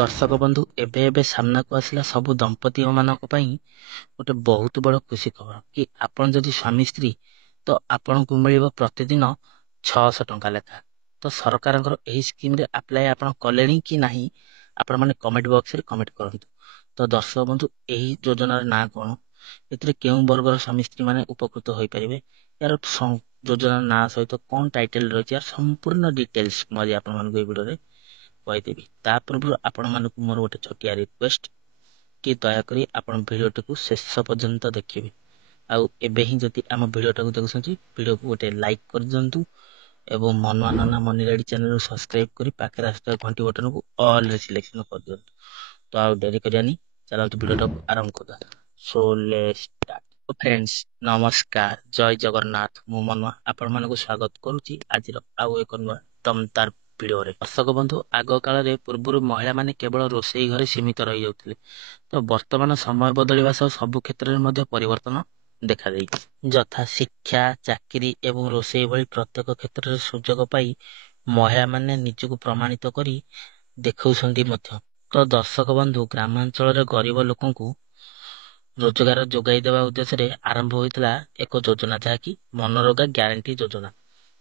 ଦର୍ଶକ ବନ୍ଧୁ, ଏବେ ଏବେ ସାମ୍ନାକୁ ଆସିଲା ସବୁ ଦମ୍ପତିମାନଙ୍କ ପାଇଁ ଗୋଟେ ବହୁତ ବଡ଼ ଖୁସି ଖବର କି ଆପଣ ଯଦି ସ୍ୱାମୀ ସ୍ତ୍ରୀ ତ ଆପଣଙ୍କୁ ମିଳିବ ପ୍ରତିଦିନ 600 ଟଙ୍କା ଲେଖା। ତ ସରକାରଙ୍କର ଏହି ସ୍କିମ୍ରେ ଆପ୍ଲାଏ ଆପଣ କଲେଣି କି ନାହିଁ, ଆପଣମାନେ କମେଣ୍ଟ ବକ୍ସରେ କମେଣ୍ଟ କରନ୍ତୁ। ତ ଦର୍ଶକ ବନ୍ଧୁ, ଏହି ଯୋଜନାର ନାଁ କ'ଣ, ଏଥିରେ କେଉଁ ବର୍ଗର ସ୍ୱାମୀ ସ୍ତ୍ରୀମାନେ ଉପକୃତ ହୋଇପାରିବେ, ଏହାର ଯୋଜନାର ନାଁ ସହିତ କ'ଣ ଟାଇଟେଲ ରହିଛି, ଏହାର ସମ୍ପୂର୍ଣ୍ଣ ଡିଟେଲ୍ସ ମୁଁ ଆଜି ଆପଣମାନଙ୍କୁ ଏହି ଭିଡ଼ିଓରେ କହିଦେବି। ତା ପୂର୍ବରୁ ଆପଣମାନଙ୍କୁ ମୋର ଗୋଟେ ଛୋଟିଆ ରିକ୍ୱେଷ୍ଟ କି ଦୟାକରି ଆପଣ ଭିଡ଼ିଓଟିକୁ ଶେଷ ପର୍ଯ୍ୟନ୍ତ ଦେଖିବେ। ଆଉ ଏବେ ହିଁ ଯଦି ଆମ ଭିଡ଼ିଓଟାକୁ ଦେଖୁଛନ୍ତି, ଭିଡ଼ିଓକୁ ଗୋଟେ ଲାଇକ୍ କରିଦିଅନ୍ତୁ ଏବଂ ମନୁଆ ନନା ମନିରାଡ଼ି ଚ୍ୟାନେଲକୁ ସବସ୍କ୍ରାଇବ୍ କରି ପାଖରେ ଆସୁଥିବା ଘଣ୍ଟି ବଟନକୁ ଅଲ୍ରେ ସିଲେକ୍ସନ୍ କରିଦିଅନ୍ତୁ। ତ ଆଉ ଡେରି କରିବାନି, ଚାଲନ୍ତୁ ଭିଡ଼ିଓଟାକୁ ଆରମ୍ଭ କରିବା। Show let's start. ଫ୍ରେଣ୍ଡସ୍, ନମସ୍କାର, ଜୟ ଜଗନ୍ନାଥ। ମୁଁ ମନୁଆ ଆପଣମାନଙ୍କୁ ସ୍ୱାଗତ କରୁଛି ଆଜିର ଆଉ ଏକ ନୂଆ ଦମଦାର ଭିଡ଼ିଓରେ। ଦର୍ଶକ ବନ୍ଧୁ, ଆଗ କାଳରେ ପୂର୍ବରୁ ମହିଳାମାନେ କେବଳ ରୋଷେଇ ଘରେ ସୀମିତ ରହିଯାଉଥିଲେ, ତ ବର୍ତ୍ତମାନ ସମୟ ବଦଳିବା ସହ ସବୁ କ୍ଷେତ୍ରରେ ମଧ୍ୟ ପରିବର୍ତ୍ତନ ଦେଖାଦେଇଛି। ଯଥା ଶିକ୍ଷା, ଚାକିରି ଏବଂ ରୋଷେଇ ଭଳି ପ୍ରତ୍ୟେକ କ୍ଷେତ୍ରରେ ସୁଯୋଗ ପାଇ ମହିଳାମାନେ ନିଜକୁ ପ୍ରମାଣିତ କରି ଦେଖାଉଛନ୍ତି ମଧ୍ୟ। ତ ଦର୍ଶକ ବନ୍ଧୁ, ଗ୍ରାମାଞ୍ଚଳରେ ଗରିବ ଲୋକଙ୍କୁ ରୋଜଗାର ଯୋଗାଇ ଦେବା ଉଦ୍ଦେଶ୍ୟରେ ଆରମ୍ଭ ହୋଇଥିଲା ଏକ ଯୋଜନା, ଯାହାକି ମନରେଗା ଗ୍ୟାରେଣ୍ଟି ଯୋଜନା।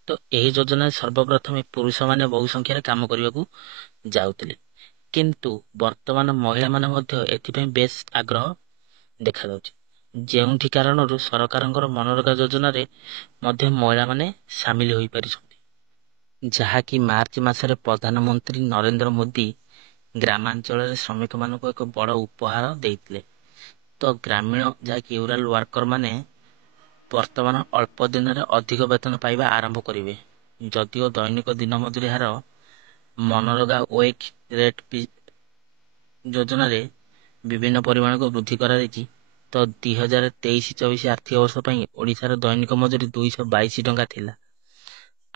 ତ ଏହି ଯୋଜନାରେ ସର୍ବପ୍ରଥମେ ପୁରୁଷମାନେ ବହୁ ସଂଖ୍ୟାରେ କାମ କରିବାକୁ ଯାଉଥିଲେ, କିନ୍ତୁ ବର୍ତ୍ତମାନ ମହିଳାମାନେ ମଧ୍ୟ ଏଥିପାଇଁ ବେଶ ଆଗ୍ରହ ଦେଖାଯାଉଛି, ଯେଉଁଠି କାରଣରୁ ସରକାରଙ୍କର ମନରେଗା ଯୋଜନାରେ ମଧ୍ୟ ମହିଳାମାନେ ସାମିଲ ହୋଇପାରିଛନ୍ତି, ଯାହାକି ମାର୍ଚ୍ଚ ମାସରେ ପ୍ରଧାନମନ୍ତ୍ରୀ ନରେନ୍ଦ୍ର ମୋଦି ଗ୍ରାମାଞ୍ଚଳରେ ଶ୍ରମିକମାନଙ୍କୁ ଏକ ବଡ଼ ଉପହାର ଦେଇଥିଲେ। ତ ଗ୍ରାମୀଣ ଯାହାକି ରୁରାଲ ୱାର୍କରମାନେ ବର୍ତ୍ତମାନ ଅଳ୍ପ ଦିନରେ ଅଧିକ ବେତନ ପାଇବା ଆରମ୍ଭ କରିବେ। ଯଦିଓ ଦୈନିକ ଦିନ ମଜୁରୀ ହାର ମନରେଗା ୱେକ୍ ରେଟ୍ ଯୋଜନାରେ ବିଭିନ୍ନ ପରିମାଣକୁ ବୃଦ୍ଧି କରାଯାଇଛି, ତ 2023-24 ଆର୍ଥିକ ବର୍ଷ ପାଇଁ ଓଡ଼ିଶାର ଦୈନିକ ମଜୁରୀ 222 ଟଙ୍କା ଥିଲା,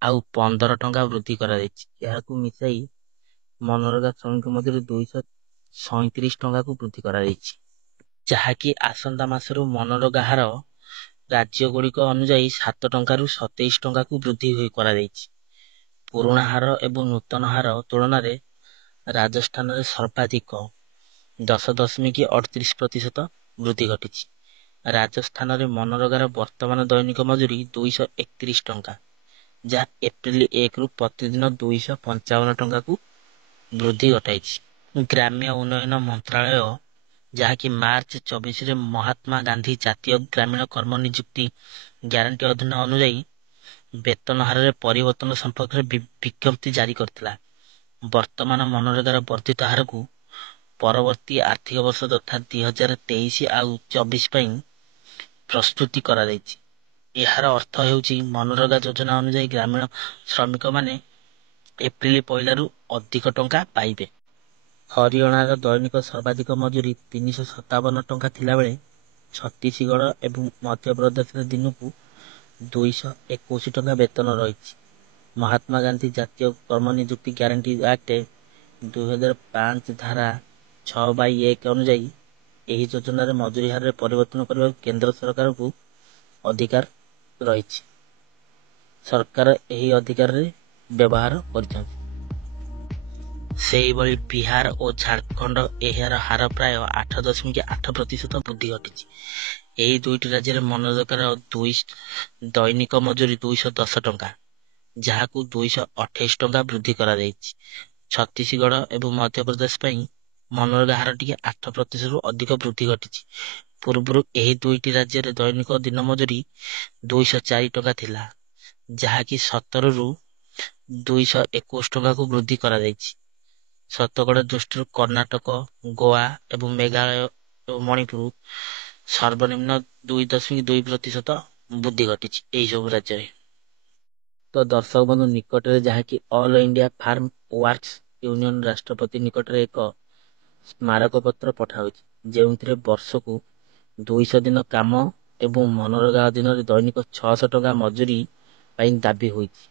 ଆଉ 15 ଟଙ୍କା ବୃଦ୍ଧି କରାଯାଇଛି। ଏହାକୁ ମିଶାଇ ମନରେଗା ଶ୍ରମିକ ମଜୁରୀ 237 ଟଙ୍କାକୁ ବୃଦ୍ଧି କରାଯାଇଛି, ଯାହାକି ଆସନ୍ତା ମାସରୁ ମନରେଗା ହାର ରାଜ୍ୟଗୁଡ଼ିକ ଅନୁଯାୟୀ 7 ଟଙ୍କାରୁ 27 ଟଙ୍କାକୁ ବୃଦ୍ଧି କରାଯାଇଛି। ପୁରୁଣା ହାର ଏବଂ ନୂତନ ହାର ତୁଳନାରେ ରାଜସ୍ଥାନରେ ସର୍ବାଧିକ 10.38% ବୃଦ୍ଧି ଘଟିଛି। ରାଜସ୍ଥାନରେ ମନରେଗାର ବର୍ତ୍ତମାନ ଦୈନିକ ମଜୁରୀ 231 ଟଙ୍କା, ଯାହା ଏପ୍ରିଲ 1ରୁ ପ୍ରତିଦିନ 255 ଟଙ୍କାକୁ ବୃଦ୍ଧି ଘଟାଇଛି। ଗ୍ରାମ୍ୟ ଉନ୍ନୟନ ମନ୍ତ୍ରାଳୟ, ଯାହାକି ମାର୍ଚ୍ଚ 24ରେ ମହାତ୍ମା ଗାନ୍ଧୀ ଜାତୀୟ ଗ୍ରାମୀଣ କର୍ମ ନିଯୁକ୍ତି ଗ୍ୟାରେଣ୍ଟି ଅଧୀନ ଅନୁଯାୟୀ ବେତନ ହାରରେ ପରିବର୍ତ୍ତନ ସମ୍ପର୍କରେ ବିଜ୍ଞପ୍ତି ଜାରି କରିଥିଲା। ବର୍ତ୍ତମାନ ମନରେଗାର ବର୍ଦ୍ଧିତ ହାରକୁ ପରବର୍ତ୍ତୀ ଆର୍ଥିକ ବର୍ଷ ତଥା 2023 ଆଉ 24 ପାଇଁ ପ୍ରସ୍ତୁତି କରାଯାଇଛି। ଏହାର ଅର୍ଥ ହେଉଛି ମନରେଗା ଯୋଜନା ଅନୁଯାୟୀ ଗ୍ରାମୀଣ ଶ୍ରମିକମାନେ ଏପ୍ରିଲ 1ରୁ ଅଧିକ ଟଙ୍କା ପାଇବେ। ହରିୟାଣାର ଦୈନିକ ସର୍ବାଧିକ ମଜୁରୀ 357 ଟଙ୍କା ଥିଲାବେଳେ ଛତିଶଗଡ଼ ଏବଂ ମଧ୍ୟପ୍ରଦେଶରେ ଦିନକୁ 221 ଟଙ୍କା ବେତନ ରହିଛି। ମହାତ୍ମା ଗାନ୍ଧୀ ଜାତୀୟ କର୍ମ ନିଯୁକ୍ତି ଗ୍ୟାରେଣ୍ଟି ଆକ୍ଟ 2005 ଧାରା 6/1 ଅନୁଯାୟୀ ଏହି ଯୋଜନାରେ ମଜୁରୀ ହାରରେ ପରିବର୍ତ୍ତନ କରିବାକୁ କେନ୍ଦ୍ର ସରକାରଙ୍କୁ ଅଧିକାର ରହିଛି। ସରକାର ଏହି ଅଧିକାରରେ ବ୍ୟବହାର କରିଛନ୍ତି। ସେହିଭଳି ବିହାର ଓ ଝାଡ଼ଖଣ୍ଡ ଏହାର ହାର ପ୍ରାୟ 8.8% ବୃଦ୍ଧି ଘଟିଛି। ଏହି ଦୁଇଟି ରାଜ୍ୟରେ ମନରେଗାର ଦୈନିକ ମଜୁରୀ 210 ଟଙ୍କା, ଯାହାକୁ 228 ଟଙ୍କା ବୃଦ୍ଧି କରାଯାଇଛି। ଛତିଶଗଡ଼ ଏବଂ ମଧ୍ୟପ୍ରଦେଶ ପାଇଁ ମନରେଗା ହାର ଟିକେ 8%ରୁ ଅଧିକ ବୃଦ୍ଧି ଘଟିଛି। ପୂର୍ବରୁ ଏହି ଦୁଇଟି ରାଜ୍ୟରେ ଦୈନିକ ଦିନ ମଜୁରୀ 204 ଟଙ୍କା ଥିଲା, ଯାହାକି 17ରୁ 221 ଟଙ୍କାକୁ ବୃଦ୍ଧି କରାଯାଇଛି। ଶତକଡ଼ା ଦୃଷ୍ଟିରୁ କର୍ଣ୍ଣାଟକ, ଗୋଆ ଏବଂ ମେଘାଳୟ ଏବଂ ମଣିପୁର ସର୍ବନିମ୍ନ 2.2% ବୃଦ୍ଧି ଘଟିଛି ଏହିସବୁ ରାଜ୍ୟରେ। ତ ଦର୍ଶକ ବନ୍ଧୁ, ନିକଟରେ ଯାହାକି all India farm workers union ରାଷ୍ଟ୍ରପତି ନିକଟରେ ଏକ ସ୍ମାରକପତ୍ର ପଠାଉଛି, ଯେଉଁଥିରେ ବର୍ଷକୁ 200 ଦିନ କାମ ଏବଂ ମନରେଗା ଅଧୀନରେ ଦୈନିକ 600 ଟଙ୍କା ମଜୁରୀ ପାଇଁ ଦାବି ହୋଇଛି।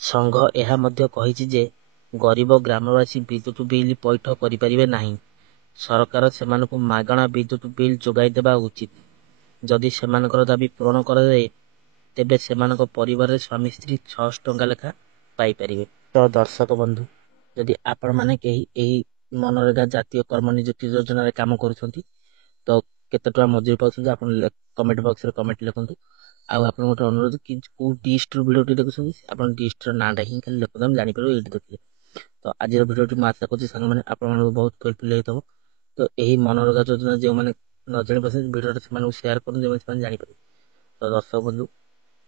ସଂଘ ଏହା ମଧ୍ୟ କହିଛି ଯେ ଗରିବ ଗ୍ରାମବାସୀ ବିଦ୍ୟୁତ୍ ବିଲ୍ ପୈଠ କରିପାରିବେ ନାହିଁ। ସରକାର ସେମାନଙ୍କୁ ମାଗଣା ବିଦ୍ୟୁତ୍ ବିଲ୍ ଯୋଗାଇ ଦେବା ଉଚିତ। ଯଦି ସେମାନଙ୍କର ଦାବି ପୂରଣ କରାଯାଏ, ତେବେ ସେମାନଙ୍କ ପରିବାରରେ ସ୍ୱାମୀ ସ୍ତ୍ରୀ 600 ଟଙ୍କା ଲେଖା ପାଇପାରିବେ। ତ ଦର୍ଶକ ବନ୍ଧୁ, ଯଦି ଆପଣମାନେ କେହି ଏହି ମନରେଗା ଜାତୀୟ କର୍ମ ନିଯୁକ୍ତି ଯୋଜନାରେ କାମ କରୁଛନ୍ତି ତ କେତେ ଟଙ୍କା ମଜୁରୀ ପାଉଛନ୍ତି ଆପଣ କମେଣ୍ଟ ବକ୍ସରେ କମେଣ୍ଟ ଲେଖନ୍ତୁ। ଆଉ ଆପଣଙ୍କୁ ଗୋଟେ ଅନୁରୋଧ କି କୋଉ ଡିଷ୍ଟ୍ରିକ୍ଟରୁ ଭିଡ଼ିଓଟି ଦେଖୁଛନ୍ତି ଆପଣ ଡିଷ୍ଟ୍ରିକ୍ଟର ନାଁଟା ହିଁ ଖାଲି ଲେଖନ୍ତୁ, ଆମେ ଜାଣିପାରିବୁ ଏଇଠି ଦେଖିଲେ। ତ ଆଜିର ଭିଡ଼ିଓଟି ମୁଁ ଆଶା କରୁଛି ସାଙ୍ଗମାନେ ଆପଣମାନଙ୍କୁ ବହୁତ ଫୁଲଫିଲ୍ ହେଇଥିବ। ତ ଏହି ମନରେଗା ଯୋଜନା ଯେଉଁମାନେ ନ ଜାଣିପାରୁଛନ୍ତି ଭିଡ଼ିଓଟା ସେମାନଙ୍କୁ ସେୟାର କରନ୍ତୁ ଯେମିତି ସେମାନେ ଜାଣିପାରିବେ। ତ ଦର୍ଶକ ବନ୍ଧୁ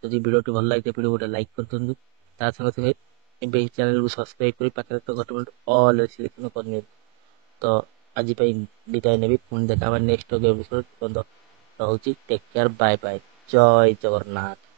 ଯଦି ଭିଡ଼ିଓଟି ଭଲ ଲାଗିଥାଏ ଭିଡ଼ିଓ ଗୋଟେ ଲାଇକ୍ କରିଦିଅନ୍ତୁ, ତା ସଙ୍ଗେ ସଙ୍ଗେ ଏବେ ଏହି ଚ୍ୟାନେଲକୁ ସବସ୍କ୍ରାଇବ୍ କରି ପାଖରେ ତ ଗୋଟେ ଅଲ୍ ସିଲେକ୍ସନ୍ କରିନିଅନ୍ତୁ। ତ ଆଜି ପାଇଁ ବିଦାୟ ନେବି, ପୁଣି ଦେଖା ହେବା ନେକ୍ସଟ ଏପିସୋଡ୍। ରହୁଛି, ଟେକ୍ କେୟାର, ବାଏ ବାଏ, ଜୟ ଜଗନ୍ନାଥ।